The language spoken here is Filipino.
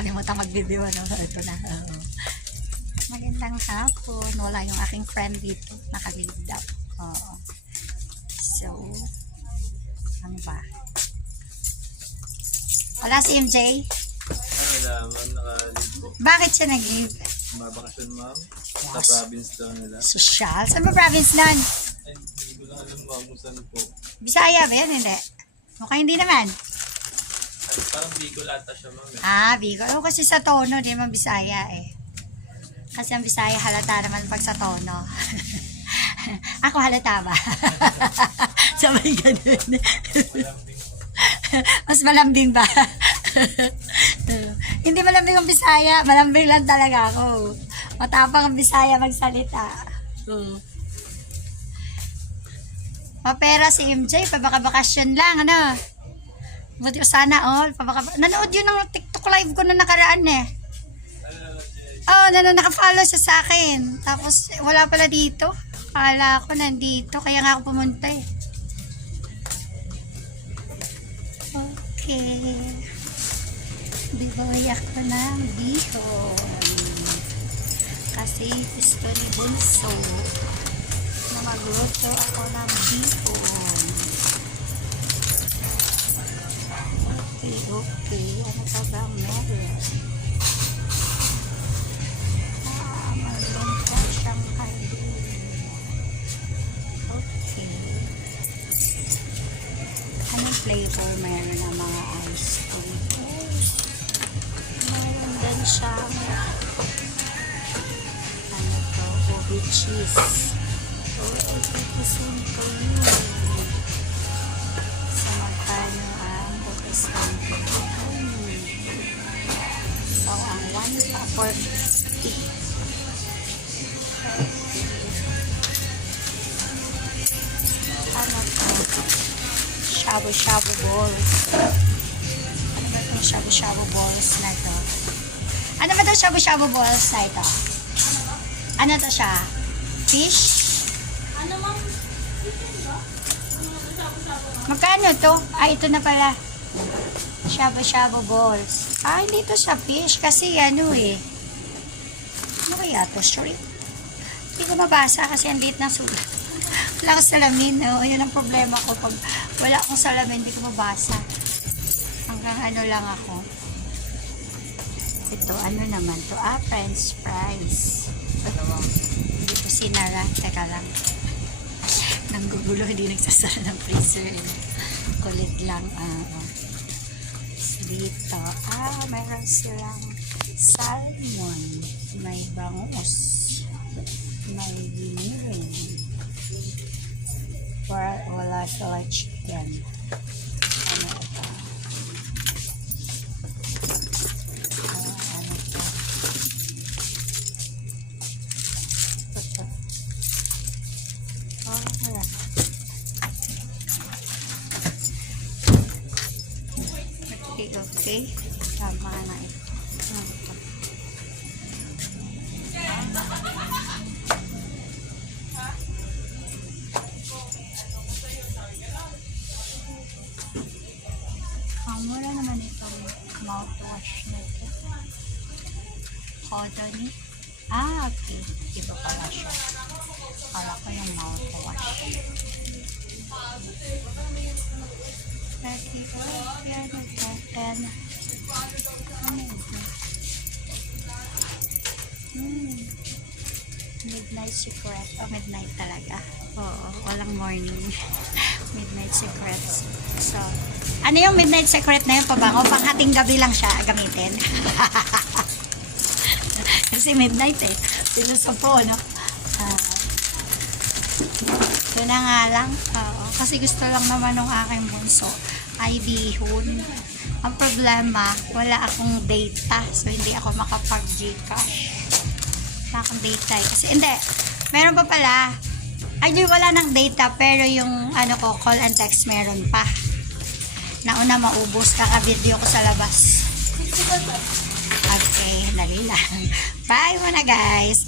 nakalimutan mag-video, ano? Ito na. Magandang hapon. Wala yung aking friend dito. Nakagilid daw. Oo. So, ano ba? Wala si MJ? Wala, ma'am. Naka-leave. Bakit siya nag-leave? Mabakasyon, ma'am. Sa Yes. province daw nila. Social? Saan ba province nun? Ay, hindi ko lang alam, ma'am, kung saan po. Bisaya ba yan? Hindi. Mukhang hindi naman. Ay, parang Bicol ata siya, ma'am. Ah, Bicol. Oh, kasi sa tono, di naman Bisaya eh. Kasi ang Bisaya halata naman pag sa tono. Ako halata ba? Sabay ganun. Mas malambing ba? Hindi malambing ang Bisaya. Malambing lang talaga ako. Matapang ang Bisaya magsalita. Mapera si MJ, pabaka-bakasyon lang, ano? Buti ko sana all, nanood yun ng TikTok live ko na nakaraan eh. Oh, naka-follow siya sa akin. Tapos, wala pala dito. Akala ko nandito, kaya nga ako pumunta eh. Okay. Biboy ako ng bihon. Kasi gusto ni Bunso na magluto ako ng bihon. Okay. Ano pa ba ang meron? Malungkot pa siyang halin. Okay. Anong flavor meron ng mga ice cream? Meron din siyang ano to? Ubi cheese. Oh, ito simple yun. So, magkano ang cookies ng so, ang 1 450. Ano to? Shabu-shabu balls. Ano ba itong shabu-shabu balls na to? Ano ba itong shabu-shabu balls na ito? Ano to siya? Fish? Ano ma'am? Magkano to? Ah, ito na pala. Shabu-shabu balls. Ah, hindi to siya fish kasi ano eh. Ano kaya to? Shrimp? Hindi ko mabasa kasi ang liit ng sulat. Wala akong salamin. No? Yun ang problema ko. Pag wala akong salamin, hindi ko mabasa. Hanggang ano lang ako. Ito, ano naman to? Ah, french fries. Hindi ko sinara. Teka lang. Nanggugulo, hindi nagsasara ng freezer. Kulit lang. Dito. Ah, mayroon silang salmon. May bangus. May giniling. Wala sila chicken. Ano ito? Ano ito? Ito. Oh, wala. Okay. Tama na ito. Ano ito? Ang mura naman itong mouthwash na ito. Cotton. Ah, okay. Iba pala siya. Kala ko yung mouthwash. Ano ito? Midnight secret. Oh, midnight talaga. Oo, walang morning. Midnight secrets. So, ano yung midnight secret na yung pabango? Panghating gabi lang siya gamitin. Kasi midnight eh. Pilosopo, no? Ito na nga lang. Kasi gusto lang naman ng aking bunso ay bihon. Ang problema, wala akong data. So, hindi ako makapag-Gcash. Wala akong data eh. Kasi, hindi. Meron pa pala. Ay, wala ng data. Pero yung, ano ko, call and text meron pa. Nauna maubos. Kaka-video ko sa labas. Okay, dali lang. Bye muna guys.